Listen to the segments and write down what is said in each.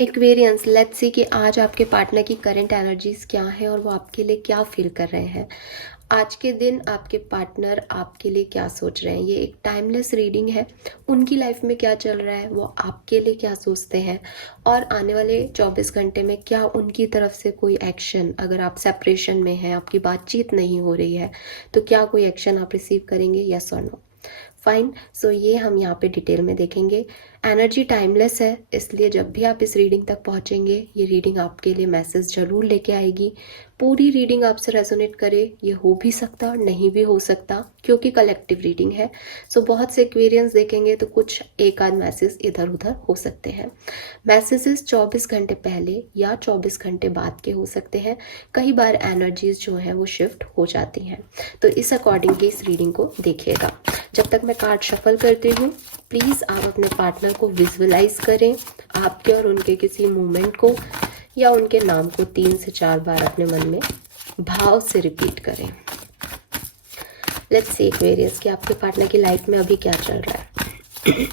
Aquarians, let's see कि आज आपके पार्टनर की करंट एनर्जीज क्या है और वो आपके लिए क्या फील कर रहे हैं। आज के दिन आपके पार्टनर आपके लिए क्या सोच रहे हैं। ये एक टाइमलेस रीडिंग है। उनकी लाइफ में क्या चल रहा है, वो आपके लिए क्या सोचते हैं, और आने वाले 24 घंटे में क्या उनकी तरफ से कोई एक्शन, अगर आप सेपरेशन में हैं, आपकी बातचीत नहीं हो रही है, तो क्या कोई एक्शन आप रिसीव करेंगे, यस और नो। फाइन, सो ये हम यहाँ पे डिटेल में देखेंगे। एनर्जी टाइमलेस है, इसलिए जब भी आप इस रीडिंग तक पहुँचेंगे ये रीडिंग आपके लिए मैसेज जरूर लेके आएगी। पूरी रीडिंग आपसे रेजोनेट करे ये हो भी सकता और नहीं भी हो सकता, क्योंकि कलेक्टिव रीडिंग है। सो बहुत से एक्वेरियंस देखेंगे तो कुछ एक आध मैसेज इधर उधर हो सकते हैं। मैसेजेस 24 घंटे पहले या 24 घंटे बाद के हो सकते हैं। कई बार एनर्जीज जो है वो शिफ्ट हो जाती हैं, तो इस अकॉर्डिंगली इस रीडिंग को देखिएगा। जब तक मैं कार्ड शफल करती हूँ, प्लीज़ आप अपने पार्टनर को विजुअलाइज करें, आपके और उनके किसी मूवमेंट को या उनके नाम को 3 से 4 बार अपने मन में भाव से रिपीट करें। लेट्स सी एक्वेरियस कि आपके पार्टनर की लाइफ में अभी क्या चल रहा है।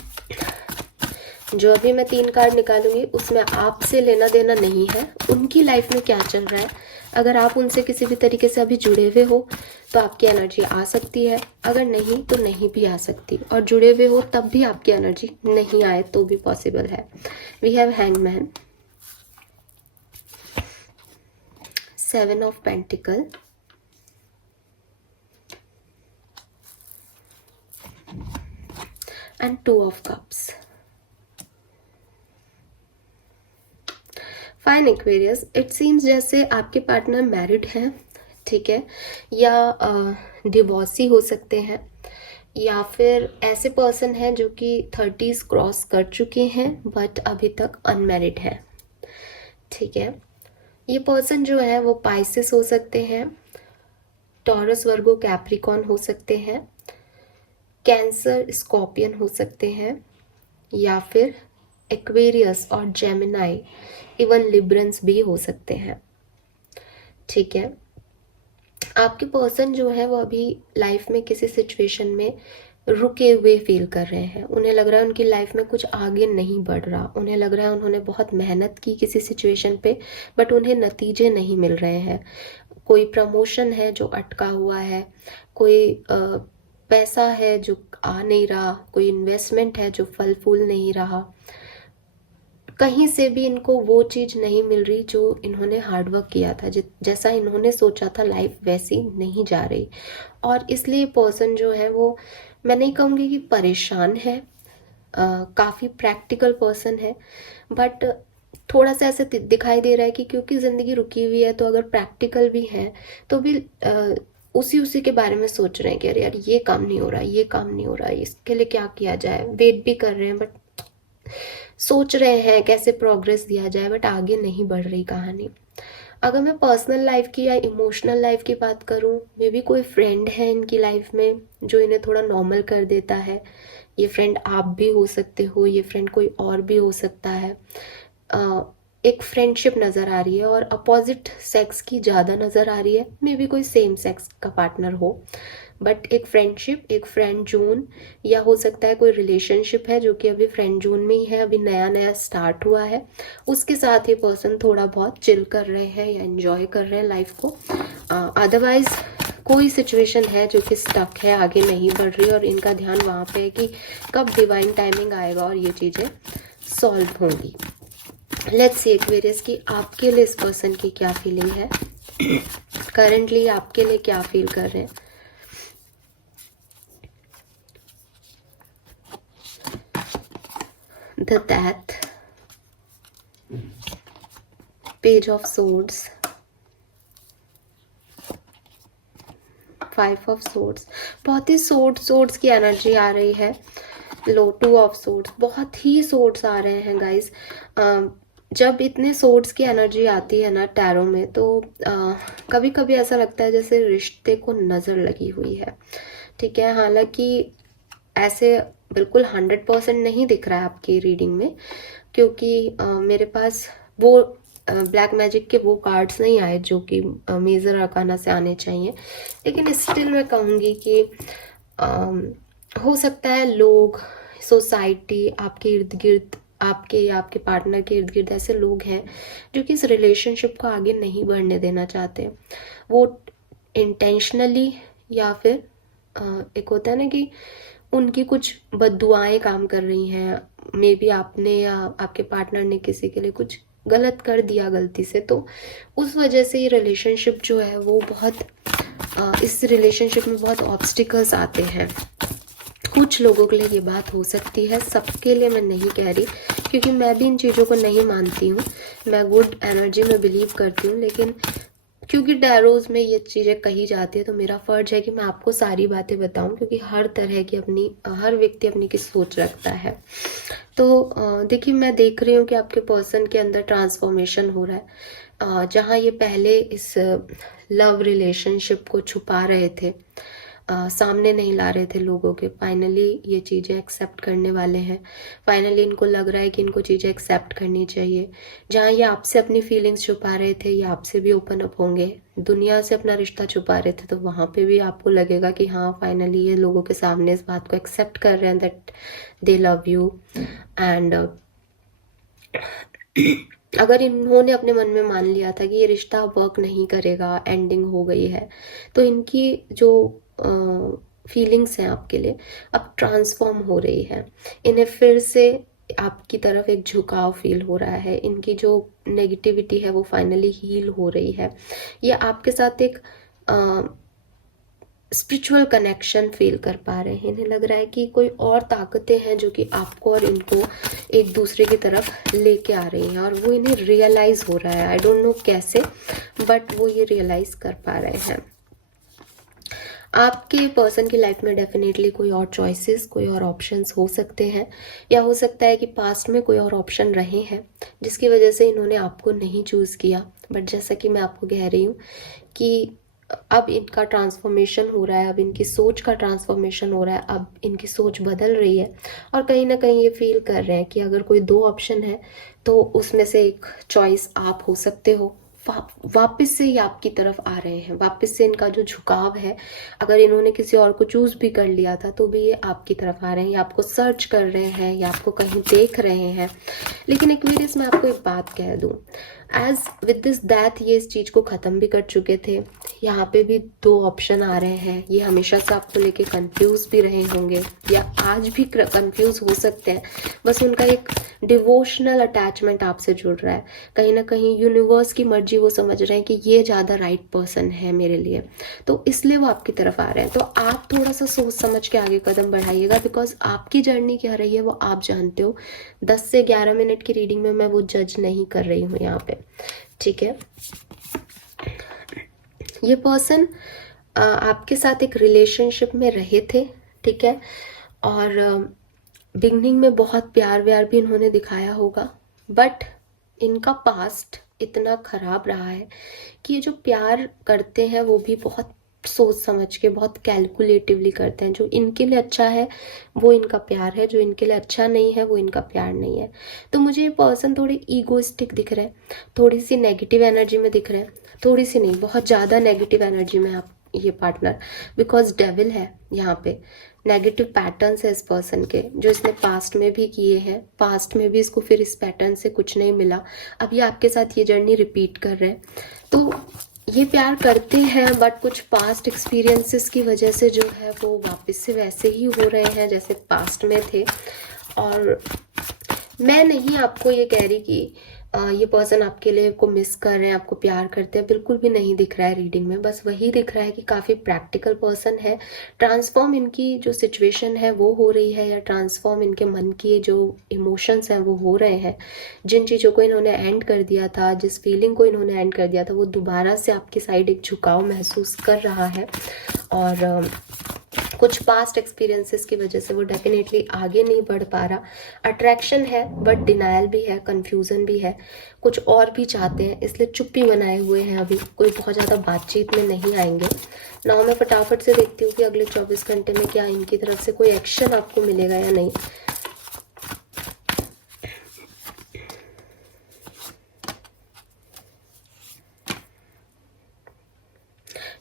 जो अभी मैं 3 कार्ड निकालूंगी उसमें आपसे लेना देना नहीं है, उनकी लाइफ में क्या चल रहा है। अगर आप उनसे किसी भी तरीके से अभी जुड़े हुए हो तो आपकी एनर्जी आ सकती है, अगर नहीं तो नहीं भी आ सकती, और जुड़े हुए हो तब भी आपकी एनर्जी नहीं आए तो भी पॉसिबल है। We have hangman, 7 of pentacle, and 2 of cups. Fine Aquarius, it seems जैसे आपके पार्टनर मैरिड हैं, ठीक है, या डिवोर्सी हो सकते हैं, या फिर ऐसे पर्सन हैं जो कि 30s क्रॉस कर चुके हैं बट अभी तक अनमैरिड है, ठीक है। ये पर्सन जो है वो पाइसेस हो सकते हैं, टॉरस वर्गो कैप्रिकॉन हो सकते हैं, कैंसर स्कॉर्पियन हो सकते हैं, या फिर एक्वेरियस और जेमिनाई, इवन लिब्रंस भी हो सकते हैं, ठीक है। आपके पर्सन जो है वो अभी लाइफ में किसी सिचुएशन में रुके हुए फील कर रहे हैं। उन्हें लग रहा है उनकी लाइफ में कुछ आगे नहीं बढ़ रहा, उन्हें लग रहा है उन्होंने बहुत मेहनत की किसी सिचुएशन पे बट उन्हें नतीजे नहीं मिल रहे हैं। कोई प्रमोशन है जो अटका हुआ है, कोई पैसा है जो आ नहीं रहा, कोई इन्वेस्टमेंट है जो फल फूल नहीं रहा, कहीं से भी इनको वो चीज़ नहीं मिल रही जो इन्होंने हार्डवर्क किया था, जैसा इन्होंने सोचा था लाइफ वैसी नहीं जा रही। और इसलिए पर्सन जो है वो, मैं नहीं कहूँगी कि परेशान है, काफ़ी प्रैक्टिकल पर्सन है, बट थोड़ा सा ऐसे दिखाई दे रहा है कि क्योंकि ज़िंदगी रुकी हुई है तो अगर प्रैक्टिकल भी है तो भी उसी उसी के बारे में सोच रहे हैं कि अरे यार ये काम नहीं हो रहा, ये काम नहीं हो रहा, इसके लिए क्या किया जाए। वेट भी कर रहे हैं बट सोच रहे हैं कैसे प्रोग्रेस दिया जाए, बट आगे नहीं बढ़ रही कहानी। अगर मैं पर्सनल लाइफ की या इमोशनल लाइफ की बात करूं, मे बी कोई फ्रेंड है इनकी लाइफ में जो इन्हें थोड़ा नॉर्मल कर देता है। ये फ्रेंड आप भी हो सकते हो, ये फ्रेंड कोई और भी हो सकता है। एक फ्रेंडशिप नज़र आ रही है और अपोजिट सेक्स की ज़्यादा नज़र आ रही है, मे बी कोई सेम सेक्स का पार्टनर हो, बट एक फ्रेंडशिप, एक फ्रेंड जोन, या हो सकता है कोई रिलेशनशिप है जो कि अभी फ्रेंड जोन में ही है, अभी नया नया स्टार्ट हुआ है, उसके साथ ये पर्सन थोड़ा बहुत चिल कर रहे हैं या एंजॉय कर रहे हैं लाइफ को। अदरवाइज कोई सिचुएशन है जो कि स्टक है, आगे नहीं बढ़ रही, और इनका ध्यान वहाँ पे है कि कब डिवाइन टाइमिंग आएगा और ये चीज़ें सॉल्व होंगी। लेट्स सी एक्वेरियस कि आपके लिए इस पर्सन की क्या फीलिंग है, करंटली आपके लिए क्या फील कर रहे हैं। The Death, Page of Swords, 5 of Swords, बहुत ही swords की एनर्जी आ रही है। लो, 2 of Swords, बहुत ही swords आ रहे हैं गाइस। जब इतने swords की एनर्जी आती है ना टैरो में, तो कभी कभी ऐसा लगता है जैसे रिश्ते को नज़र लगी हुई है, ठीक है। हालांकि ऐसे बिल्कुल 100% नहीं दिख रहा है आपकी रीडिंग में, क्योंकि मेरे पास वो ब्लैक मैजिक के वो कार्ड्स नहीं आए जो कि मेजर अरकाना से आने चाहिए, लेकिन स्टिल मैं कहूँगी कि हो सकता है लोग, सोसाइटी, आपके इर्द गिर्द आपके या आपके पार्टनर के इर्द गिर्द ऐसे लोग हैं जो कि इस रिलेशनशिप को आगे नहीं बढ़ने देना चाहते। वो इंटेंशनली या फिर एक होता है ना कि उनकी कुछ बददुआएं काम कर रही हैं। मे बी आपने या आपके पार्टनर ने किसी के लिए कुछ गलत कर दिया गलती से, तो उस वजह से ये रिलेशनशिप जो है वो बहुत इस रिलेशनशिप में बहुत ऑब्स्टिकल्स आते हैं। कुछ लोगों के लिए ये बात हो सकती है, सबके लिए मैं नहीं कह रही, क्योंकि मैं भी इन चीज़ों को नहीं मानती हूँ। मैं गुड एनर्जी में बिलीव करती हूँ, लेकिन क्योंकि टैरोज में ये चीज़ें कही जाती है तो मेरा फ़र्ज है कि मैं आपको सारी बातें बताऊं, क्योंकि हर तरह की हर व्यक्ति अपनी की सोच रखता है। तो देखिए, मैं देख रही हूँ कि आपके पर्सन के अंदर ट्रांसफॉर्मेशन हो रहा है। जहाँ ये पहले इस लव रिलेशनशिप को छुपा रहे थे, सामने नहीं ला रहे थे लोगों के, फाइनली ये चीज़ें एक्सेप्ट करने वाले हैं। फाइनली इनको लग रहा है कि इनको चीज़ें एक्सेप्ट करनी चाहिए। जहाँ ये आपसे अपनी फीलिंग्स छुपा रहे थे, ये आपसे भी ओपन अप होंगे। दुनिया से अपना रिश्ता छुपा रहे थे, तो वहाँ पे भी आपको लगेगा कि हाँ, फाइनली ये लोगों के सामने इस बात को एक्सेप्ट कर रहे हैं that they love you. And अगर इन्होंने अपने मन में मान लिया था कि ये रिश्ता वर्क नहीं करेगा, एंडिंग हो गई है, तो इनकी जो फीलिंग्स हैं आपके लिए अब ट्रांसफॉर्म हो रही है। इन्हें फिर से आपकी तरफ एक झुकाव फील हो रहा है। इनकी जो नेगेटिविटी है वो फाइनली हील हो रही है। ये आपके साथ एक स्पिरिचुअल कनेक्शन फील कर पा रहे हैं। इन्हें लग रहा है कि कोई और ताकतें हैं जो कि आपको और इनको एक दूसरे की तरफ लेके आ रही हैं, और वो इन्हें रियलाइज हो रहा है। आई डोंट नो कैसे, बट वो ये रियलाइज कर पा रहे हैं। आपके पर्सन की लाइफ में डेफिनेटली कोई और चॉइसेस, कोई और ऑप्शंस हो सकते हैं, या हो सकता है कि पास्ट में कोई और ऑप्शन रहे हैं जिसकी वजह से इन्होंने आपको नहीं चूज़ किया। बट जैसा कि मैं आपको कह रही हूँ कि अब इनका ट्रांसफॉर्मेशन हो रहा है, अब इनकी सोच का ट्रांसफॉर्मेशन हो रहा है, अब इनकी सोच बदल रही है, और कहीं ना कहीं ये फील कर रहे हैं कि अगर कोई दो ऑप्शन है तो उसमें से एक चॉइस आप हो सकते हो। वापस से ये आपकी तरफ आ रहे हैं। वापस से इनका जो झुकाव है, अगर इन्होंने किसी और को चूज भी कर लिया था तो भी ये आपकी तरफ आ रहे हैं, या आपको सर्च कर रहे हैं, या आपको कहीं देख रहे हैं। लेकिन एक्वेरियस, मैं आपको एक बात कह दूं, एज विद दिस दैट ये इस चीज़ को ख़त्म भी कर चुके थे। यहाँ पे भी दो ऑप्शन आ रहे हैं। ये हमेशा से आपको लेके कंफ्यूज भी रहे होंगे, या आज भी कंफ्यूज हो सकते हैं। बस उनका एक डिवोशनल अटैचमेंट आपसे जुड़ रहा है। कहीं ना कहीं यूनिवर्स की मर्जी वो समझ रहे हैं कि ये ज़्यादा राइट पर्सन है मेरे लिए, तो इसलिए वो आपकी तरफ आ रहे हैं। तो आप थोड़ा सा सोच समझ के आगे कदम बढ़ाइएगा, बिकॉज आपकी जर्नी क्या रही है वो आप जानते हो। 10 से 11 मिनट की रीडिंग में मैं वो जज नहीं कर रही हूँ यहाँ पे, ठीक है। ये पर्सन आपके साथ एक रिलेशनशिप में रहे थे, ठीक है, और बिगनिंग में बहुत प्यार व्यार भी इन्होंने दिखाया होगा, बट इनका पास्ट इतना खराब रहा है कि ये जो प्यार करते हैं वो भी बहुत सोच समझ के, बहुत कैलकुलेटिवली करते हैं। जो इनके लिए अच्छा है वो इनका प्यार है, जो इनके लिए अच्छा नहीं है वो इनका प्यार नहीं है। तो मुझे ये पर्सन थोड़े ईगोइस्टिक दिख रहे हैं, थोड़ी सी नेगेटिव एनर्जी में दिख रहे हैं। थोड़ी सी नहीं, बहुत ज़्यादा नेगेटिव एनर्जी में आप ये पार्टनर, बिकॉज डेविल है यहाँ पे। नेगेटिव पैटर्न्स है इस पर्सन के, जो इसने पास्ट में भी किए हैं। पास्ट में भी इसको फिर इस पैटर्न से कुछ नहीं मिला, अब ये आपके साथ ये जर्नी रिपीट कर रहे हैं। तो ये प्यार करते हैं, बट कुछ पास्ट एक्सपीरियंसेस की वजह से जो है वो वापस से वैसे ही हो रहे हैं जैसे पास्ट में थे। और मैं नहीं आपको ये कह रही कि ये पर्सन आपके लिए को मिस कर रहे हैं, आपको प्यार करते हैं, बिल्कुल भी नहीं दिख रहा है रीडिंग में। बस वही दिख रहा है कि काफ़ी प्रैक्टिकल पर्सन है। ट्रांसफॉर्म इनकी जो सिचुएशन है वो हो रही है, या ट्रांसफॉर्म इनके मन की जो इमोशंस हैं वो हो रहे हैं। जिन चीज़ों को इन्होंने एंड कर दिया था, जिस फीलिंग को इन्होंने एंड कर दिया था, वो दोबारा से आपकी साइड एक झुकाव महसूस कर रहा है। और कुछ पास्ट एक्सपीरियंसेस की वजह से वो डेफिनेटली आगे नहीं बढ़ पा रहा। अट्रैक्शन है बट डिनायल भी है, कंफ्यूजन भी है, कुछ और भी चाहते हैं, इसलिए चुप्पी बनाए हुए हैं। अभी कोई बहुत ज़्यादा बातचीत में नहीं आएंगे। नाउ मैं फटाफट से देखती हूँ कि अगले 24 घंटे में क्या इनकी तरफ से कोई एक्शन आपको मिलेगा या नहीं।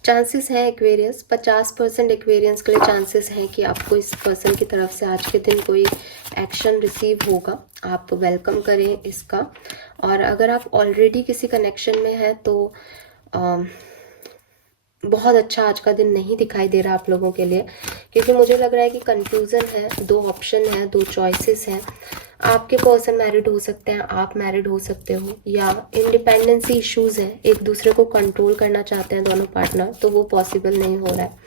चांसेस हैं एक्वेरियस, 50% एक्वेरियंस के लिए चांसेस हैं कि आपको इस पर्सन की तरफ से आज के दिन कोई एक्शन रिसीव होगा। आप वेलकम करें इसका। और अगर आप ऑलरेडी किसी कनेक्शन में हैं तो बहुत अच्छा आज का दिन नहीं दिखाई दे रहा आप लोगों के लिए, क्योंकि मुझे लग रहा है कि कंफ्यूजन है, 2 ऑप्शन है, 2 चॉइसेस हैं। आपके पर्सन मैरिड हो सकते हैं, आप मैरिड हो सकते हो, या इंडिपेंडेंसी इश्यूज हैं, एक दूसरे को कंट्रोल करना चाहते हैं दोनों पार्टनर, तो वो पॉसिबल नहीं हो रहा है।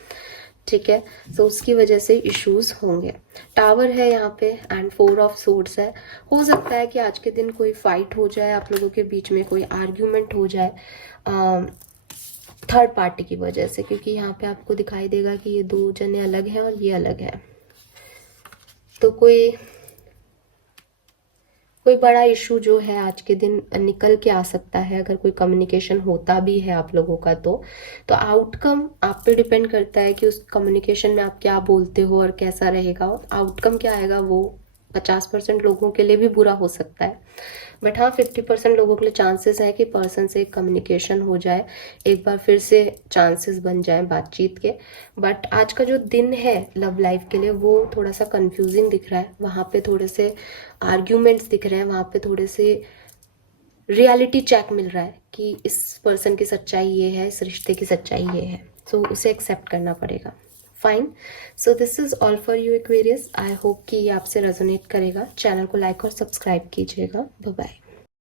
ठीक है, तो उसकी वजह से इश्यूज होंगे। टावर है यहाँ पे एंड 4 ऑफ सोर्ड्स है। हो सकता है कि आज के दिन कोई फाइट हो जाए आप लोगों के बीच में, कोई आर्ग्यूमेंट हो जाए थर्ड पार्टी की वजह से, क्योंकि यहाँ पे आपको दिखाई देगा कि ये 2 जने अलग हैं और ये अलग है। तो कोई बड़ा इशू जो है आज के दिन निकल के आ सकता है, अगर कोई कम्युनिकेशन होता भी है आप लोगों का तो आउटकम आप पे डिपेंड करता है कि उस कम्युनिकेशन में आप क्या बोलते हो और कैसा रहेगा। और आउटकम क्या आएगा वो 50% लोगों के लिए भी बुरा हो सकता है, बट हाँ 50% लोगों के लिए चांसेस है कि पर्सन से कम्युनिकेशन हो जाए, एक बार फिर से चांसेस बन जाए बातचीत के। बट आज का जो दिन है लव लाइफ के लिए वो थोड़ा सा कंफ्यूजिंग दिख रहा है। वहाँ पे थोड़े से आर्ग्यूमेंट्स दिख रहे हैं, वहाँ पे थोड़े से रियलिटी चेक मिल रहा है कि इस पर्सन की सच्चाई ये है, इस रिश्ते की सच्चाई ये है, सो उसे एक्सेप्ट करना पड़ेगा। Fine, so this is all for you Aquarius. I hope कि ये आपसे रेजोनेट करेगा। चैनल को लाइक और सब्सक्राइब कीजिएगा। Bye bye.